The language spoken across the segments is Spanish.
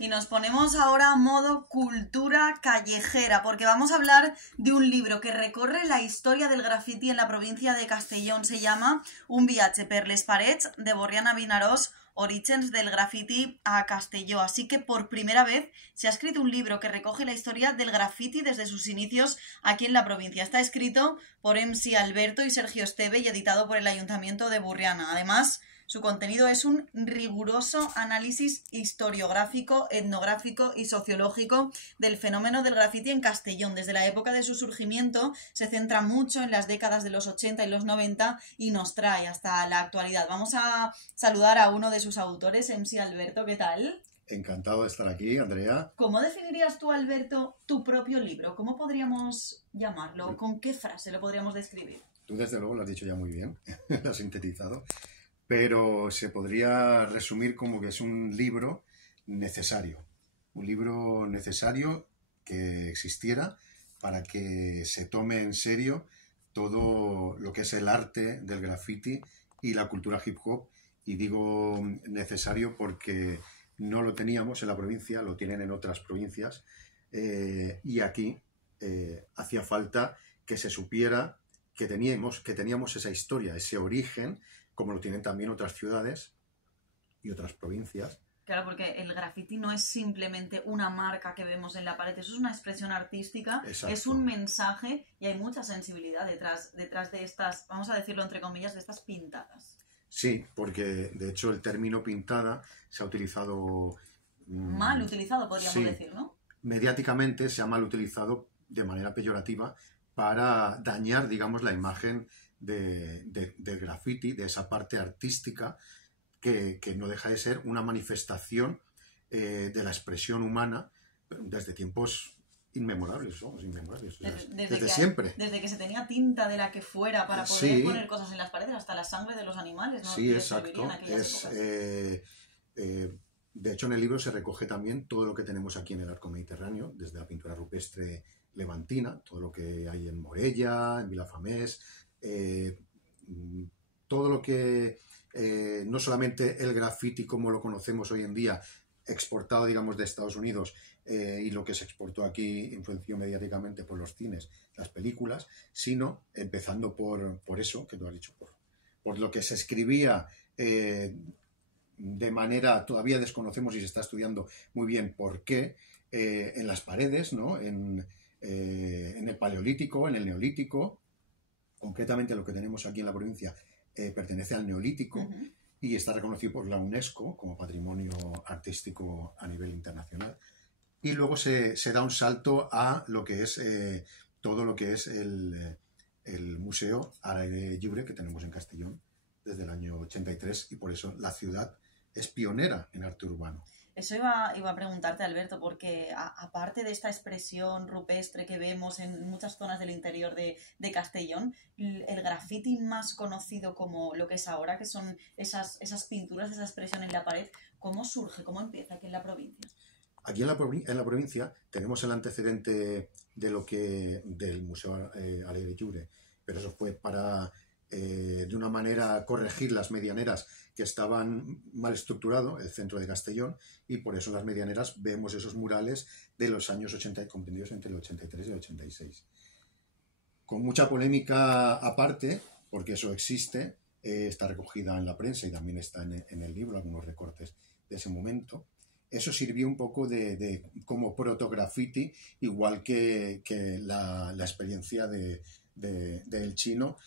Y nos ponemos ahora a modo cultura callejera, porque vamos a hablar de un libro que recorre la historia del graffiti en la provincia de Castellón. Se llama Un viatge per les parets, de Borriana Vinaròs, Orígens del graffiti a Castelló. Así que por primera vez se ha escrito un libro que recoge la historia del graffiti desde sus inicios aquí en la provincia. Está escrito por MC Alberto y Sergio Esteve y editado por el Ayuntamiento de Borriana. Además, su contenido es un riguroso análisis historiográfico, etnográfico y sociológico del fenómeno del graffiti en Castellón. Desde la época de su surgimiento se centra mucho en las décadas de los 80 y los 90 y nos trae hasta la actualidad. Vamos a saludar a uno de sus autores, MC Alberto. ¿Qué tal? Encantado de estar aquí, Andrea. ¿Cómo definirías tú, Alberto, tu propio libro? ¿Cómo podríamos llamarlo? ¿Con qué frase lo podríamos describir? Tú desde luego lo has dicho ya muy bien, lo has sintetizado, pero se podría resumir como que es un libro necesario que existiera para que se tome en serio todo lo que es el arte del graffiti y la cultura hip hop, y digo necesario porque no lo teníamos en la provincia, lo tienen en otras provincias, y aquí hacía falta que se supiera que teníamos esa historia, ese origen, como lo tienen también otras ciudades y otras provincias. Claro, porque el graffiti no es simplemente una marca que vemos en la pared, eso es una expresión artística, Exacto. Es un mensaje y hay mucha sensibilidad detrás de estas, vamos a decirlo entre comillas, de estas pintadas. Sí, porque de hecho el término pintada se ha utilizado... mal utilizado, podríamos decir, ¿no? Mediáticamente se ha mal utilizado de manera peyorativa para dañar, digamos, la imagen del graffiti, de esa parte artística que no deja de ser una manifestación de la expresión humana desde tiempos inmemorables, desde siempre. Desde que se tenía tinta de la que fuera para poder poner cosas en las paredes, hasta la sangre de los animales, ¿no? Sí, exacto. De hecho, en el libro se recoge también todo lo que tenemos aquí en el arco mediterráneo, desde la pintura rupestre levantina, todo lo que hay en Morella, en Vilafamés, todo lo que, no solamente el graffiti como lo conocemos hoy en día, exportado, digamos, de Estados Unidos, y lo que se exportó aquí influenció mediáticamente por los cines, las películas, sino empezando por eso que tú has dicho, por lo que se escribía de manera, todavía desconocemos y se está estudiando muy bien por qué, en las paredes, ¿no? En el Paleolítico, en el Neolítico. Concretamente lo que tenemos aquí en la provincia pertenece al Neolítico y está reconocido por la UNESCO como patrimonio artístico a nivel internacional. Y luego se da un salto a lo que es todo lo que es el Museo Ara Lliure que tenemos en Castellón desde el año 83, y por eso la ciudad es pionera en arte urbano. Eso iba a preguntarte, Alberto, porque aparte de esta expresión rupestre que vemos en muchas zonas del interior de Castellón, el graffiti más conocido como lo que es ahora, que son esas pinturas, esa expresión en la pared, ¿cómo surge? ¿Cómo empieza aquí en la provincia? Aquí en la provincia tenemos el antecedente del Museo Ara Lliure, pero eso fue para, de una manera, corregir las medianeras que estaban mal estructurado, el centro de Castellón, y por eso en las medianeras vemos esos murales de los años 80, comprendidos entre el 83 y el 86. Con mucha polémica aparte, porque eso existe, está recogida en la prensa y también está en el libro, algunos recortes de ese momento. Eso sirvió un poco como proto-graffiti, igual que la experiencia del chino,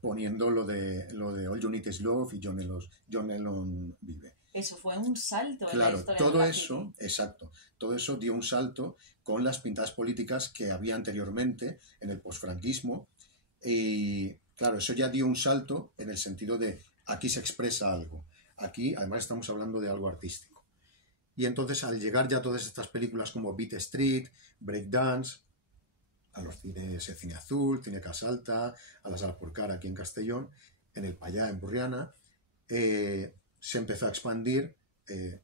poniendo lo de All You Need Is Love y John Lennon Vive. Eso fue un salto en la historia todo del eso, exacto, todo eso dio un salto con las pintadas políticas que había anteriormente en el posfranquismo, y claro, eso ya dio un salto en el sentido de aquí se expresa algo, aquí además estamos hablando de algo artístico. Y entonces, al llegar ya todas estas películas como Beat Street, Breakdance, a los cines, el Cine Azul, Cine Casalta, a la Sala Porcar aquí en Castellón, en el Payá, en Borriana, se empezó a expandir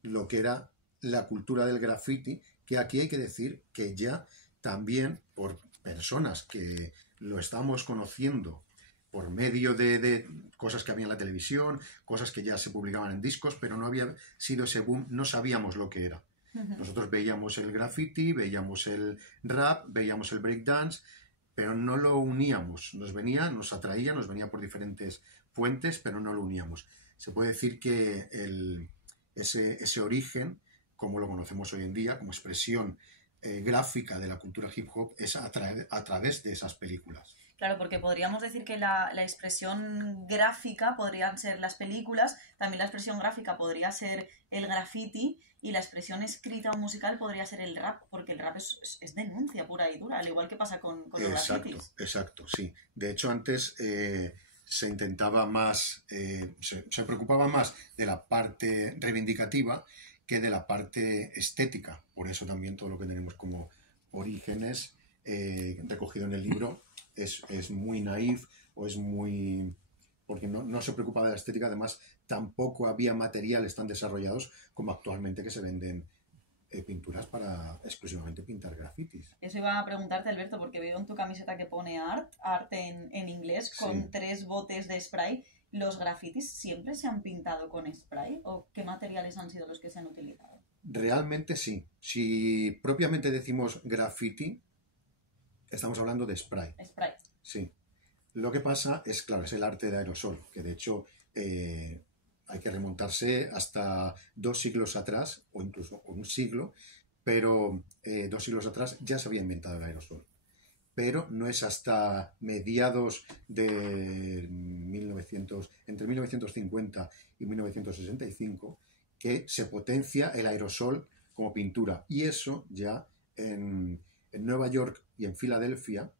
lo que era la cultura del graffiti, que aquí hay que decir que ya también por personas que lo estamos conociendo por medio de cosas que había en la televisión, cosas que ya se publicaban en discos, pero no había sido ese boom, no sabíamos lo que era. Nosotros veíamos el graffiti, veíamos el rap, veíamos el breakdance, pero no lo uníamos. Nos atraía, nos venía por diferentes fuentes, pero no lo uníamos. Se puede decir que ese origen, como lo conocemos hoy en día, como expresión gráfica de la cultura hip hop, es a través de esas películas. Claro, porque podríamos decir que la expresión gráfica podrían ser las películas, también la expresión gráfica podría ser el graffiti y la expresión escrita o musical podría ser el rap, porque el rap es denuncia pura y dura, al igual que pasa con los grafitis. Exacto, sí. De hecho, antes se intentaba más, se preocupaba más de la parte reivindicativa que de la parte estética. Por eso también todo lo que tenemos como orígenes recogido en el libro es muy naif o es muy... porque no se preocupa de la estética. Además, tampoco había materiales tan desarrollados como actualmente, que se venden pinturas para exclusivamente pintar grafitis. Eso iba a preguntarte, Alberto, porque veo en tu camiseta que pone art en inglés, con 3 botes de spray. ¿Los grafitis siempre se han pintado con spray o qué materiales han sido los que se han utilizado? Realmente sí. Si propiamente decimos graffiti, estamos hablando de spray. Spray. Sí. Lo que pasa es, claro, es el arte de aerosol, que de hecho hay que remontarse hasta 2 siglos atrás, o incluso un siglo, pero 2 siglos atrás ya se había inventado el aerosol. Pero no es hasta mediados de entre 1950 y 1965 que se potencia el aerosol como pintura. Y eso ya en Nueva York y en Filadelfia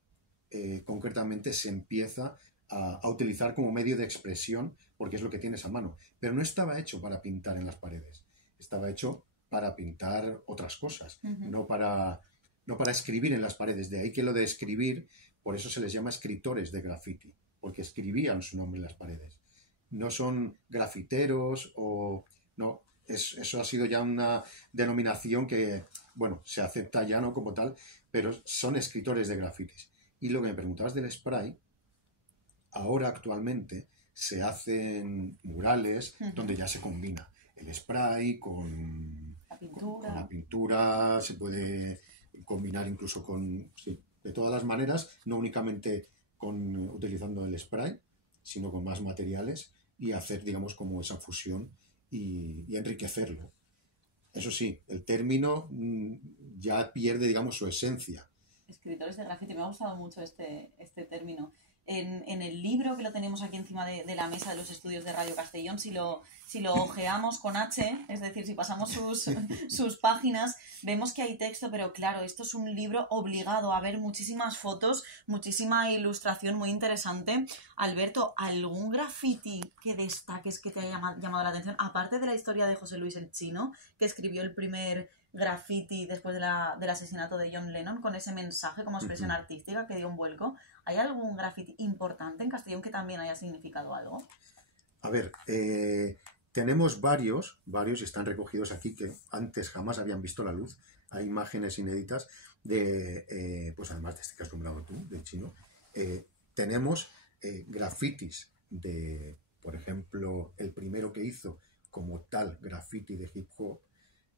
concretamente se empieza a utilizar como medio de expresión, porque es lo que tienes a mano. Pero no estaba hecho para pintar en las paredes, estaba hecho para pintar otras cosas, no para escribir en las paredes. De ahí que lo de escribir, por eso se les llama escritores de graffiti, porque escribían su nombre en las paredes. No son grafiteros o... no, eso ha sido ya una denominación que, bueno, se acepta ya no como tal, pero son escritores de grafitis. Y lo que me preguntabas del spray, ahora actualmente se hacen murales donde ya se combina el spray con la pintura, se puede combinar incluso con, sí, de todas las maneras, no únicamente utilizando el spray, sino con más materiales y hacer, digamos, como esa fusión y enriquecerlo. Eso sí, el término ya pierde, digamos, su esencia. Escritores de graffiti, me ha gustado mucho este término. En el libro que lo tenemos aquí encima de la mesa de los estudios de Radio Castellón, si lo ojeamos con H, es decir, si pasamos sus páginas, vemos que hay texto, pero claro, esto es un libro obligado a ver muchísimas fotos, muchísima ilustración muy interesante. Alberto, ¿algún graffiti que destaques que te haya llamado la atención? Aparte de la historia de José Luis el Chino, que escribió el primer graffiti después del asesinato de John Lennon, con ese mensaje como expresión artística que dio un vuelco. ¿Hay algún graffiti importante en Castellón que también haya significado algo? A ver, tenemos varios y están recogidos aquí que antes jamás habían visto la luz. Hay imágenes inéditas de, pues además de este que has nombrado tú, del Chino. Tenemos grafitis de, por ejemplo, el primero que hizo como tal graffiti de hip hop,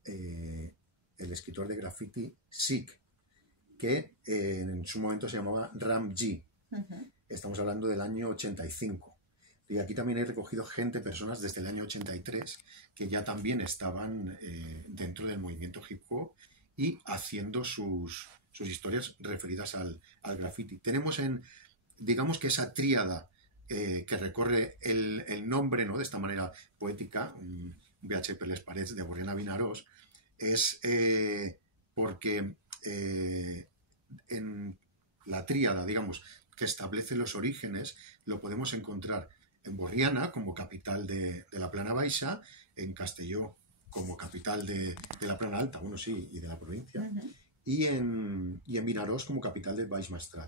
el escritor de graffiti Sick, que en su momento se llamaba Ram G. Estamos hablando del año 85. Y aquí también he recogido personas desde el año 83 que ya también estaban dentro del movimiento hip hop y haciendo sus historias referidas al graffiti. Tenemos digamos que esa tríada que recorre el nombre, ¿no?, de esta manera poética, VH per les parets de Borriana Vinaròs, es porque en la tríada, digamos, que establece los orígenes, lo podemos encontrar en Borriana como capital de la Plana Baixa, en Castelló como capital de la Plana Alta, bueno, sí, y de la provincia, y en Vinaròs como capital del Baix Maestrat.